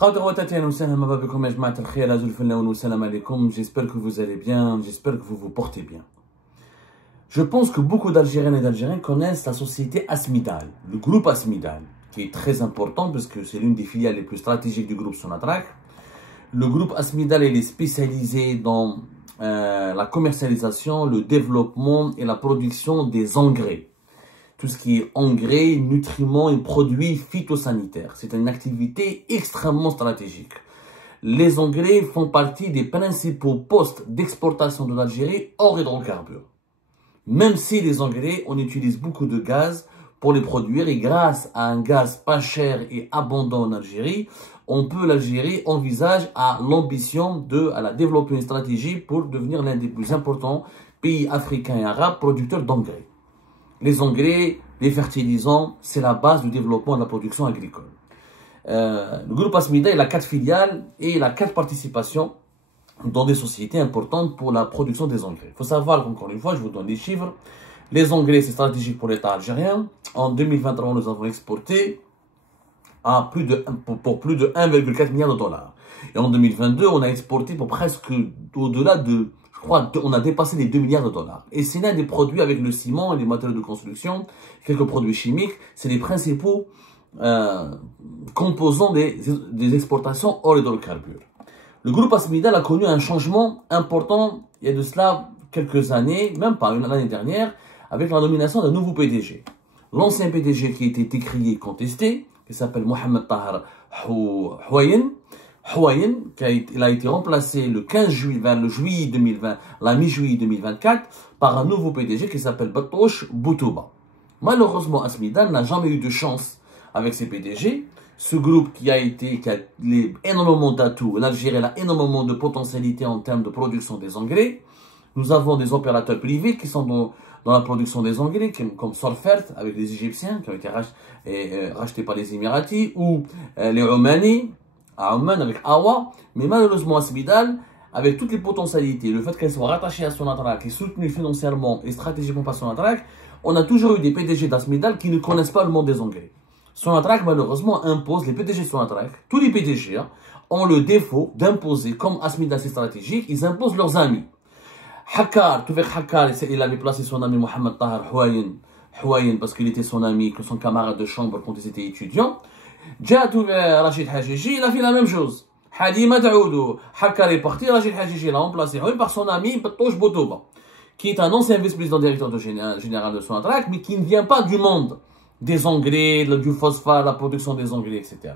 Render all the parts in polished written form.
J'espère que vous allez bien, j'espère que vous vous portez bien. Je pense que beaucoup d'Algériennes et d'Algériens connaissent la société Asmidal, le groupe Asmidal, qui est très important parce que c'est l'une des filiales les plus stratégiques du groupe Sonatrach. Le groupe Asmidal est spécialisé dans la commercialisation, le développement et la production des engrais. Tout ce qui est engrais, nutriments et produits phytosanitaires. C'est une activité extrêmement stratégique. Les engrais font partie des principaux postes d'exportation de l'Algérie hors hydrocarbures. Même si les engrais, on utilise beaucoup de gaz pour les produire et grâce à un gaz pas cher et abondant en Algérie, l'Algérie envisage l'ambition de développer une stratégie pour devenir l'un des plus importants pays africains et arabes producteurs d'engrais. Les engrais, les fertilisants, c'est la base du développement de la production agricole. Le groupe Asmida, il a 4 filiales et il a 4 participations dans des sociétés importantes pour la production des engrais. Il faut savoir qu'encore une fois, je vous donne les chiffres. Les engrais, c'est stratégique pour l'État algérien. En 2023, nous avons exporté pour plus de 1,4 milliard de dollars. Et en 2022, on a exporté pour presque au-delà de... Je crois qu'on a dépassé les 2 milliards de dollars. Et c'est l'un des produits avec le ciment et les matériaux de construction, quelques produits chimiques, c'est les principaux composants des exportations hors hydrocarbures. Le groupe Asmidal a connu un changement important il y a de cela quelques années, même pas l'année dernière, avec la nomination d'un nouveau PDG. L'ancien PDG qui a été décrié et contesté, qui s'appelle Mohamed Tahar Houayen, il a été remplacé le 15 juillet, vers le juillet 2020, la mi-juillet 2024, par un nouveau PDG qui s'appelle Batouche Boutouba. Malheureusement, Asmidal n'a jamais eu de chance avec ses PDG. Ce groupe qui a énormément d'atouts, l'Algérie a énormément de potentialité en termes de production des engrais. Nous avons des opérateurs privés qui sont dans la production des engrais, comme Sorfert avec les Égyptiens, qui ont été rachetés par les Émiratis, ou les Omanis, à Oman avec Awa, mais malheureusement Asmidal, avec toutes les potentialités, le fait qu'elle soit rattachée à Sonatrach et soutenue financièrement et stratégiquement par Sonatrach, on a toujours eu des PDG d'Asmidal qui ne connaissent pas le monde des engrais. Sonatrach malheureusement impose, les PDG de Sonatrach, tous les PDG ont le défaut d'imposer, comme Asmidal c'est stratégique, ils imposent leurs amis. Hakkar, Toufik Hakkar, il avait placé son ami Mohamed Tahar Houayen parce qu'il était son ami, que son camarade de chambre quand ils étaient étudiants. Djatou Rachid Hajiji, il a fait la même chose. Hadima Taoudou, Hakkar est parti, Rachid Hajiji l'a remplacé par son ami Batouche Boutouba, qui est un ancien vice-président directeur général de Sonatrach, mais qui ne vient pas du monde des engrais, du phosphate, la production des engrais, etc.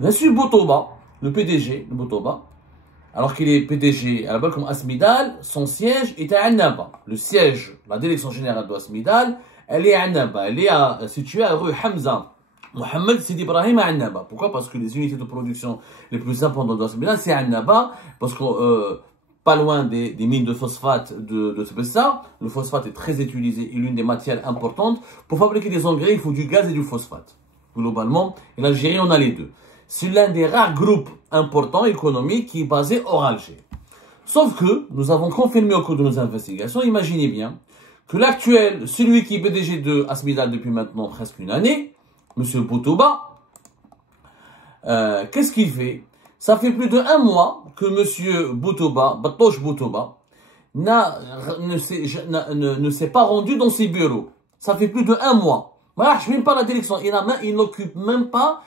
Monsieur Boutouba, le PDG de Boutouba, alors qu'il est PDG à la base comme Asmidal, son siège est à Annaba. Le siège, la direction générale de Asmidal, elle est à Annaba. Elle est située à rue Hamza Mohamed Sidi Ibrahim à Annaba. Pourquoi? Parce que les unités de production les plus importantes de Asmidal, c'est à Annaba, parce que pas loin des mines de phosphate de Tbessa. Le phosphate est très utilisé et l'une des matières importantes. Pour fabriquer des engrais, il faut du gaz et du phosphate. Globalement, et l'Algérie, on a les deux. C'est l'un des rares groupes importants économiques qui est basé hors Alger. Sauf que nous avons confirmé au cours de nos investigations, imaginez bien, que l'actuel, celui qui est PDG de Asmidal depuis maintenant presque une année, M. Boutouba, qu'est-ce qu'il fait? Ça fait plus de 1 mois que M. Boutouba, Batouche Boutouba, ne s'est pas rendu dans ses bureaux. Ça fait plus de 1 mois. Voilà, je ne même pas la direction. Il n'occupe même pas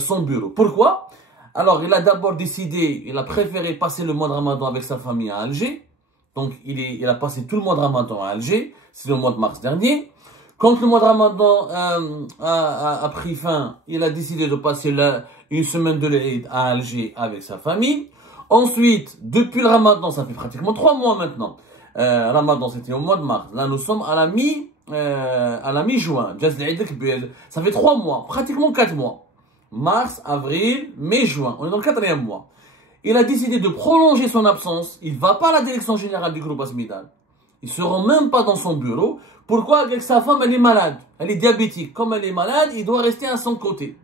son bureau. Pourquoi? Alors, il a d'abord décidé, il a préféré passer le mois de Ramadan avec sa famille à Alger. Donc, il a passé tout le mois de Ramadan à Alger. C'est le mois de mars dernier. Quand le mois de Ramadan a pris fin, il a décidé de passer une semaine de l'Eid à Alger avec sa famille. Ensuite, depuis le Ramadan, ça fait pratiquement 3 mois maintenant. Ramadan, c'était au mois de mars. Là, nous sommes à la mi-juin. Ça fait 3 mois, pratiquement 4 mois. Mars, avril, mai, juin. On est dans le 4e mois. Il a décidé de prolonger son absence. Il ne va pas à la direction générale du groupe Asmidal. Il ne se rend même pas dans son bureau. Pourquoi? Avec sa femme, elle est malade. Elle est diabétique. Comme elle est malade, il doit rester à son côté.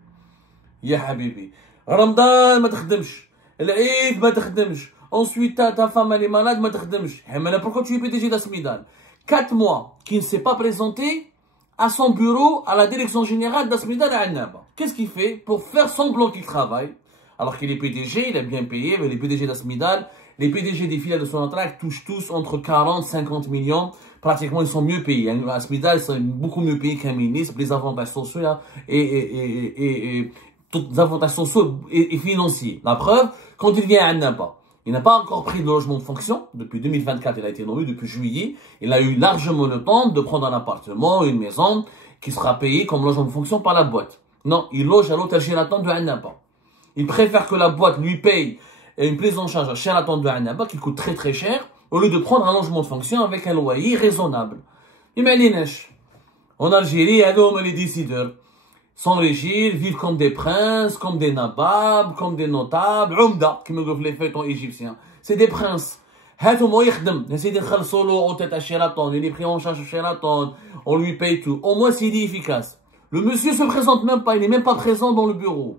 Ya habibi. Ramadan, ma t'khdemch. L'Eid, ma t'khdemch. Ensuite, ta femme, elle est malade, ma t'khdemch. Mais pourquoi tu es PDG d'Asmidal? 4 mois qui ne s'est pas présenté à son bureau à la direction générale d'Asmidal à Annaba. Qu'est-ce qu'il fait pour faire semblant qu'il travaille? Alors qu'il est PDG, il est bien payé, mais les PDG d'Asmidal, les PDG des filiales de Sonatrach touchent tous entre 40 et 50 millions. Pratiquement, ils sont mieux payés. Asmidal, c'est beaucoup mieux payé qu'un ministre. Les avantages sociaux là, et tous les avantages sociaux et financiers. La preuve, quand il vient à Annaba, il n'a pas encore pris de logement de fonction. Depuis 2024, il a été nommé depuis juillet. Il a eu largement le temps de prendre un appartement, une maison, qui sera payé comme logement de fonction par la boîte. Non, il loge à l'hôtel Sheraton de Annaba. Il préfère que la boîte lui paye une prise en charge à Sheraton de Annaba, qui coûte très très cher, au lieu de prendre un logement de fonction avec un loyer raisonnable. En Algérie, les décideurs s'enrichir, vivent comme des princes, comme des nababs, comme des notables, umda, qui me disent les feuilletons égyptiens. C'est des princes. Il est pris en charge à Sheraton, on lui paye tout. Au moins, c'est efficace. Le monsieur se présente même pas, il n'est même pas présent dans le bureau.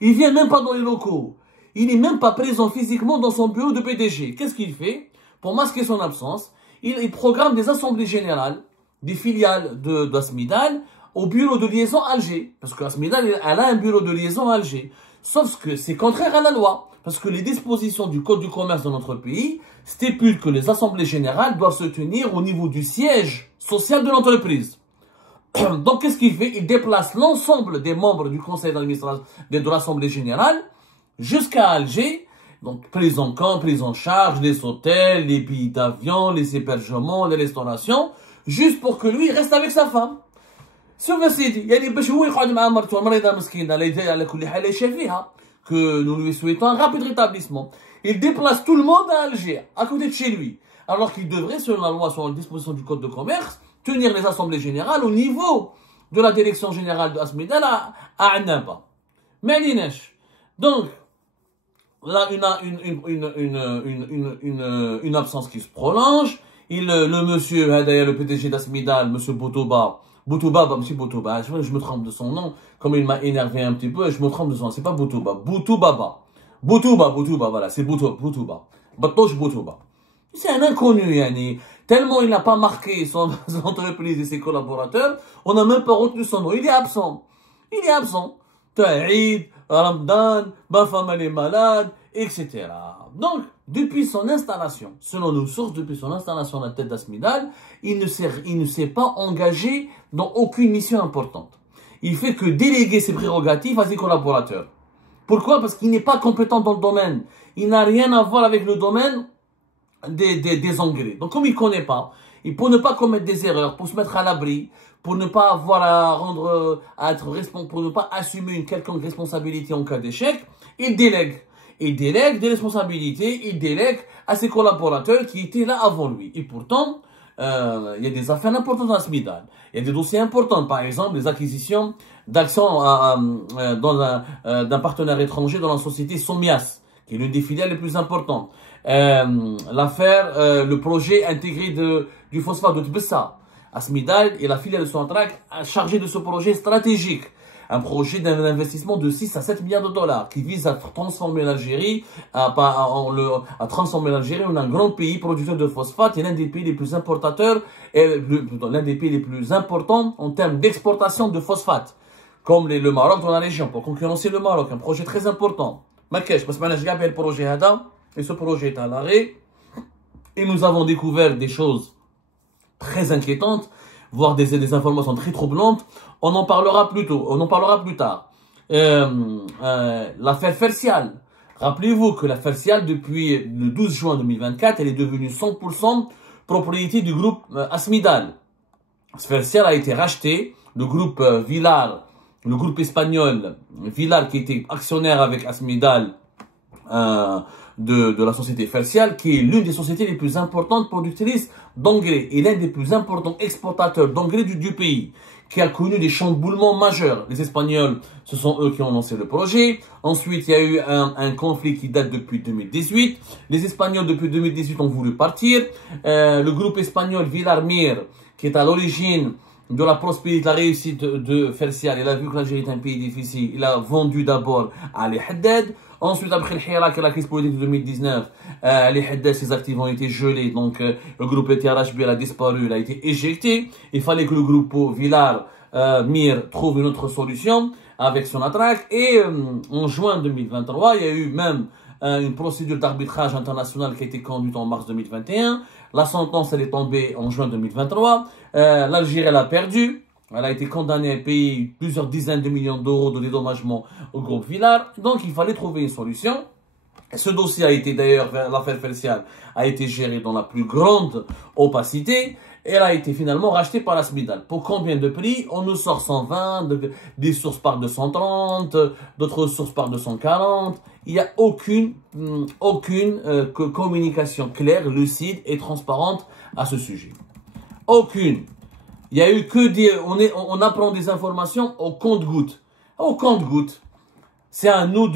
Il vient même pas dans les locaux. Il n'est même pas présent physiquement dans son bureau de PDG. Qu'est-ce qu'il fait? Pour masquer son absence, il programme des assemblées générales, des filiales d'Asmidal, au bureau de liaison Alger. Parce qu'Asmidal, elle a un bureau de liaison à Alger. Sauf que c'est contraire à la loi. Parce que les dispositions du Code du commerce de notre pays stipulent que les assemblées générales doivent se tenir au niveau du siège social de l'entreprise. Donc, qu'est-ce qu'il fait? Il déplace l'ensemble des membres du conseil d'administration de l'Assemblée générale jusqu'à Alger. Donc, prise en compte, prise en charge, les hôtels, les billets d'avion, les hébergements, les restaurations, juste pour que lui reste avec sa femme. Sauf Sidi, que nous lui souhaitons un rapide rétablissement. Il déplace tout le monde à Alger, à côté de chez lui. Alors qu'il devrait, selon la loi, selon la disposition du Code de commerce, tenir les assemblées générales au niveau de la direction générale de Asmidal à Annaba. Mais donc, là, une absence qui se prolonge. Le monsieur, d'ailleurs, le PDG d'Asmidal, monsieur Boutouba, monsieur Boutouba, je me trompe de son nom, comme il m'a énervé un petit peu, je me trompe de son nom, c'est pas Boutouba, Boutouba, voilà, c'est Boutouba, Batouche Boutouba. C'est un inconnu, yani. Tellement il n'a pas marqué son entreprise et ses collaborateurs, on n'a même pas retenu son nom. Il est absent. Taïd, Ramadan, ma femme elle est malade, etc. Donc, depuis son installation, selon nos sources, depuis son installation à la tête d'Asmidal, il ne s'est pas engagé dans aucune mission importante. Il fait que déléguer ses prérogatives à ses collaborateurs. Pourquoi? Parce qu'il n'est pas compétent dans le domaine. Il n'a rien à voir avec le domaine des engrais. Donc, comme il ne connaît pas, et pour ne pas commettre des erreurs, pour se mettre à l'abri, pour ne pas avoir pour ne pas assumer une quelconque responsabilité en cas d'échec, il délègue. Il délègue des responsabilités, il délègue à ses collaborateurs qui étaient là avant lui. Et pourtant, il y a des affaires importantes à Asmidal. Il y a des dossiers importants, par exemple, les acquisitions d'actions d'un partenaire étranger dans la société Somias, qui est l'une des filiales les plus importantes. Le projet intégré du phosphate de Tbessa. Asmidal et la filiale de Sonatrach chargée de ce projet stratégique. Un projet d'un investissement de 6 à 7 milliards de dollars qui vise à transformer l'Algérie, à transformer l'Algérie en un grand pays producteur de phosphate et l'un des pays les plus importateurs et l'un des pays les plus importants en termes d'exportation de phosphate, comme le Maroc dans la région, pour concurrencer le Maroc. Un projet très important. Makesh, parce que je le projet Hada, et ce projet est à l'arrêt. Et nous avons découvert des choses très inquiétantes, voire des informations très troublantes. On en parlera plus tard. L'affaire Fercial. Rappelez-vous que l'affaire Fercial, depuis le 12 juin 2024, elle est devenue 100% propriété du groupe Asmidal. Fercial a été racheté. Le groupe Villar, le groupe espagnol Villar, qui était actionnaire avec Asmidal de la société Fercial, qui est l'une des sociétés les plus importantes productrices d'engrais et l'un des plus importants exportateurs d'engrais du pays, qui a connu des chamboulements majeurs. Les Espagnols, ce sont eux qui ont lancé le projet. Ensuite, il y a eu un conflit qui date depuis 2018. Les Espagnols, depuis 2018, ont voulu partir. Le groupe espagnol Villar Mir, qui est à l'origine de la prospérité, de la réussite de Fertial. Il a vu que l'Algérie est un pays difficile. Il a vendu d'abord à Ali Haddad. Ensuite, après le Hirak et la crise politique de 2019, Ali Haddad, ses actifs ont été gelés. Donc, le groupe TRHB a disparu, il a été éjecté. Il fallait que le groupe Villar, Mir, trouve une autre solution avec son attaque. Et en juin 2023, il y a eu même une procédure d'arbitrage international qui a été conduite en mars 2021. La sentence, elle est tombée en juin 2023. L'Algérie, elle a perdu. Elle a été condamnée à payer plusieurs dizaines de millions d'euros de dédommagement au groupe Villar. Donc, il fallait trouver une solution. Ce dossier a été d'ailleurs, l'affaire Fertial, a été gérée dans la plus grande opacité. Elle a été finalement rachetée par la Smidal. Pour combien de prix? On nous sort 120, des sources par 230, d'autres sources par 240. Il n'y a aucune communication claire, lucide et transparente à ce sujet. Aucune. Il y a eu que des... On apprend des informations au compte-gouttes. Au compte-gouttes. C'est à nous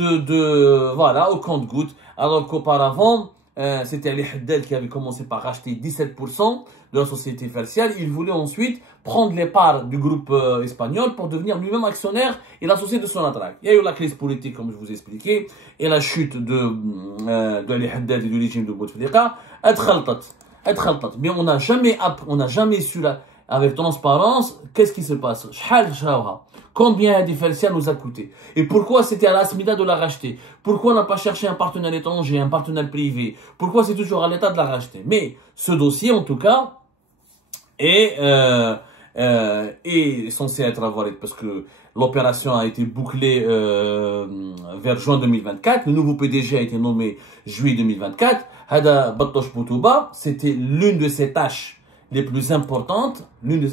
voilà, au compte-gouttes. Alors qu'auparavant, c'était Ali Haddad qui avait commencé par racheter 17% de la société Fertial. Il voulait ensuite prendre les parts du groupe espagnol pour devenir lui-même actionnaire et l'associé de Sonatrach. Il y a eu la crise politique, comme je vous ai expliqué, et la chute de Ali Haddad et du régime de Bouteflika. Mais on n'a jamais su avec transparence qu'est-ce qui se passe. Combien des Fertial nous a coûté? Et pourquoi c'était à l'Asmida de la racheter? Pourquoi on n'a pas cherché un partenaire étranger, un partenaire privé? Pourquoi c'est toujours à l'État de la racheter? Mais ce dossier, en tout cas, est censé être avalé parce que l'opération a été bouclée vers juin 2024. Le nouveau PDG a été nommé juillet 2024. Hada Batosh Boutouba, c'était l'une de ses tâches les plus importantes,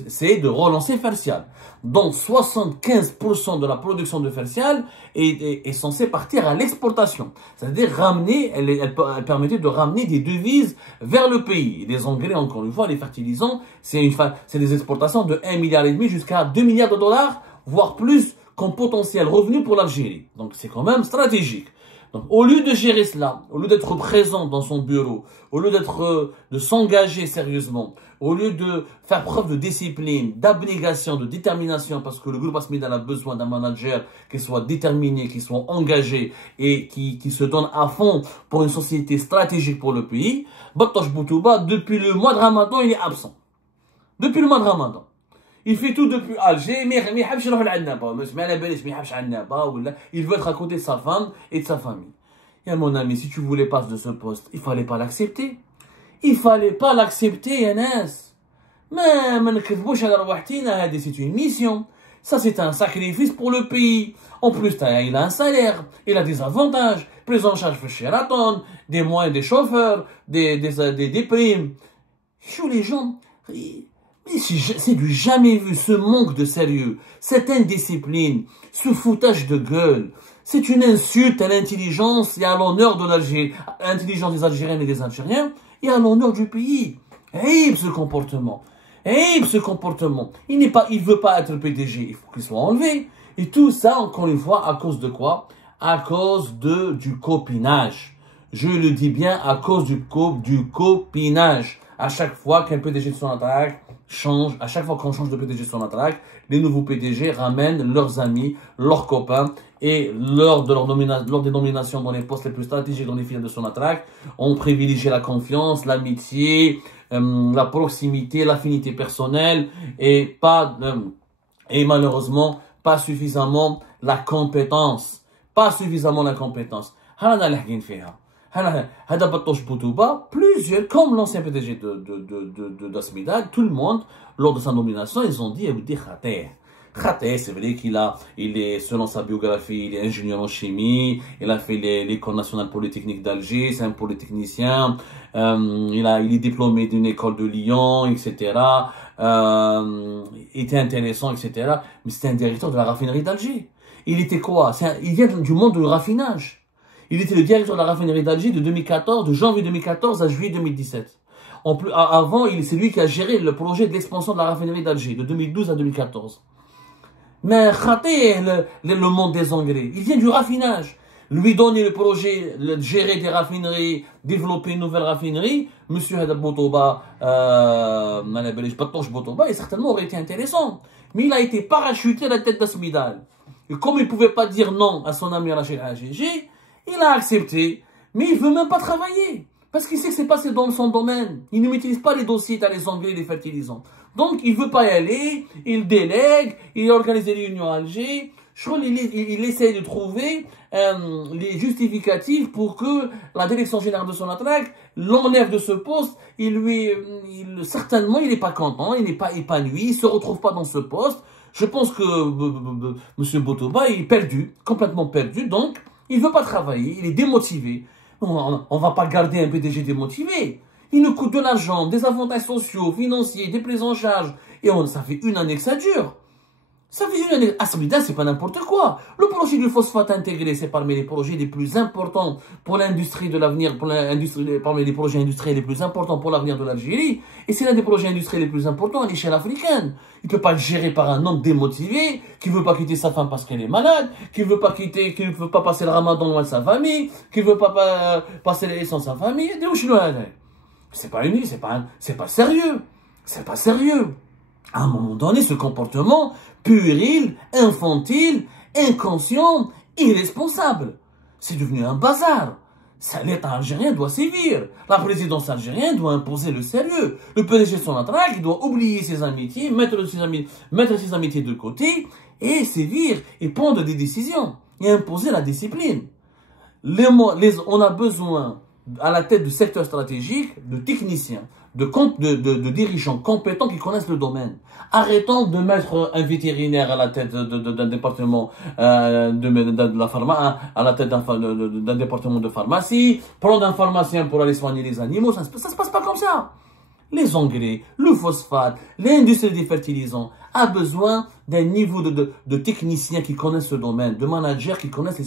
c'est de relancer Fertial. Donc 75% de la production de Fertial est censée partir à l'exportation. C'est-à-dire ramener, elle permettait de ramener des devises vers le pays. Les engrais, encore une fois, les fertilisants, c'est des exportations de 1,5 milliard jusqu'à 2 milliards de dollars, voire plus, comme potentiel revenu pour l'Algérie. Donc c'est quand même stratégique. Donc, au lieu de gérer cela, au lieu d'être présent dans son bureau, au lieu de s'engager sérieusement, au lieu de faire preuve de discipline, d'abnégation, de détermination, parce que le groupe Asmidal a besoin d'un manager qui soit déterminé, qui soit engagé et qui se donne à fond pour une société stratégique pour le pays, Batosh Boutouba, depuis le mois de Ramadan, il est absent. Depuis le mois de Ramadan. Il fait tout depuis Alger, mais il veut être à côté de sa femme et de sa famille. Et mon ami, si tu voulais passer de ce poste, il fallait pas l'accepter. Il fallait pas l'accepter, Yanas. Mais c'est une mission. Ça, c'est un sacrifice pour le pays. En plus, il a un salaire, il a des avantages, prise en charge de Sheraton, des moyens des chauffeurs, des primes. Chou, les gens... Mais c'est du jamais vu, ce manque de sérieux, cette indiscipline, ce foutage de gueule. C'est une insulte à l'intelligence et à l'honneur de l'Algérie, à l'intelligence des Algériennes et des Algériens, et à l'honneur du pays. Hey, ce comportement. Hey, ce comportement. Il veut pas être PDG, il faut qu'il soit enlevé. Et tout ça, encore une fois, à cause de quoi? À cause du copinage. Je le dis bien, à cause du copinage. À chaque fois qu'un PDG de son attaque change, à chaque fois qu'on change de PDG de son attaque, les nouveaux PDG ramènent leurs amis, leurs copains, et lors des nominations dans les postes les plus stratégiques dans les filiales de son attaque, on privilégie la confiance, l'amitié, la proximité, l'affinité personnelle, et malheureusement, pas suffisamment la compétence. Pas suffisamment la compétence. Batosh Boutouba, plusieurs, comme l'ancien PDG d'Asmidal, tout le monde, lors de sa nomination, ils ont dit, Khater, c'est vrai il est, selon sa biographie, il est ingénieur en chimie, il a fait l'école nationale polytechnique d'Alger, c'est un polytechnicien, il est diplômé d'une école de Lyon, etc., il était intéressant, etc., mais c'était un directeur de la raffinerie d'Alger. Il était quoi? Il vient du monde du raffinage. Il était le directeur de la raffinerie d'Alger de janvier 2014 à juillet 2017. Avant, c'est lui qui a géré le projet de l'expansion de la raffinerie d'Alger de 2012 à 2014. Mais Khater, le monde des engrais, il vient du raffinage. lui donner le projet, gérer des raffineries, développer une nouvelle raffinerie, monsieur Hadab Botoba, Botoba, certainement aurait été intéressant. Mais il a été parachuté à la tête d'Asmidal. Et comme il ne pouvait pas dire non à son ami Rachid Hajiji, il a accepté, mais il ne veut même pas travailler. Parce qu'il sait que c'est pas dans son domaine. Il ne maîtrise pas les dossiers dans les engrais, les fertilisants. Donc, il veut pas y aller, il délègue, il organise des réunions à Alger. Je crois qu'il essaie de trouver les justificatifs pour que la direction générale de Sonatrach l'enlève de ce poste. Certainement, il n'est pas content, il n'est pas épanoui, il se retrouve pas dans ce poste. Je pense que M. Botoba est perdu, complètement perdu, donc il ne veut pas travailler, il est démotivé. On ne va pas garder un PDG démotivé. Il nous coûte de l'argent, des avantages sociaux, financiers, des prises en charge. Et ça fait une année que ça dure. Ça fait une année. Asmida, c'est pas n'importe quoi. Le projet du phosphate intégré, c'est parmi les projets les plus importants pour l'industrie de l'avenir, parmi les projets industriels les plus importants pour l'avenir de l'Algérie. Et c'est l'un des projets industriels les plus importants à l'échelle africaine. Il peut pas le gérer par un homme démotivé, qui veut pas quitter sa femme parce qu'elle est malade, qui veut pas passer le ramadan loin de sa famille, qui veut pas passer les sans sa famille. C'est pas sérieux. C'est pas sérieux. À un moment donné, ce comportement puéril, infantile, inconscient, irresponsable, c'est devenu un bazar. L'État algérien doit sévir. La présidence algérienne doit imposer le sérieux. Le PDG de Sonatrach, il doit oublier ses amitiés, mettre ses amitiés de côté et sévir et prendre des décisions et imposer la discipline. On a besoin, à la tête du secteur stratégique, de techniciens, de dirigeants compétents qui connaissent le domaine. Arrêtons de mettre un vétérinaire à la tête d'un département de la pharma, à la tête d'un département de pharmacie, prendre un pharmacien pour aller soigner les animaux, ça se passe pas comme ça. Les engrais, le phosphate, l'industrie des fertilisants a besoin d'un niveau de techniciens qui connaissent ce domaine, de managers qui connaissent les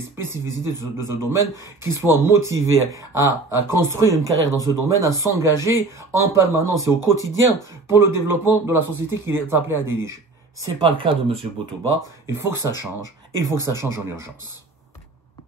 spécificités de ce domaine, qui soient motivés à construire une carrière dans ce domaine, à s'engager en permanence et au quotidien pour le développement de la société qu'il est appelé à diriger. C'est pas le cas de M. Botoba. Il faut que ça change. Et il faut que ça change en urgence.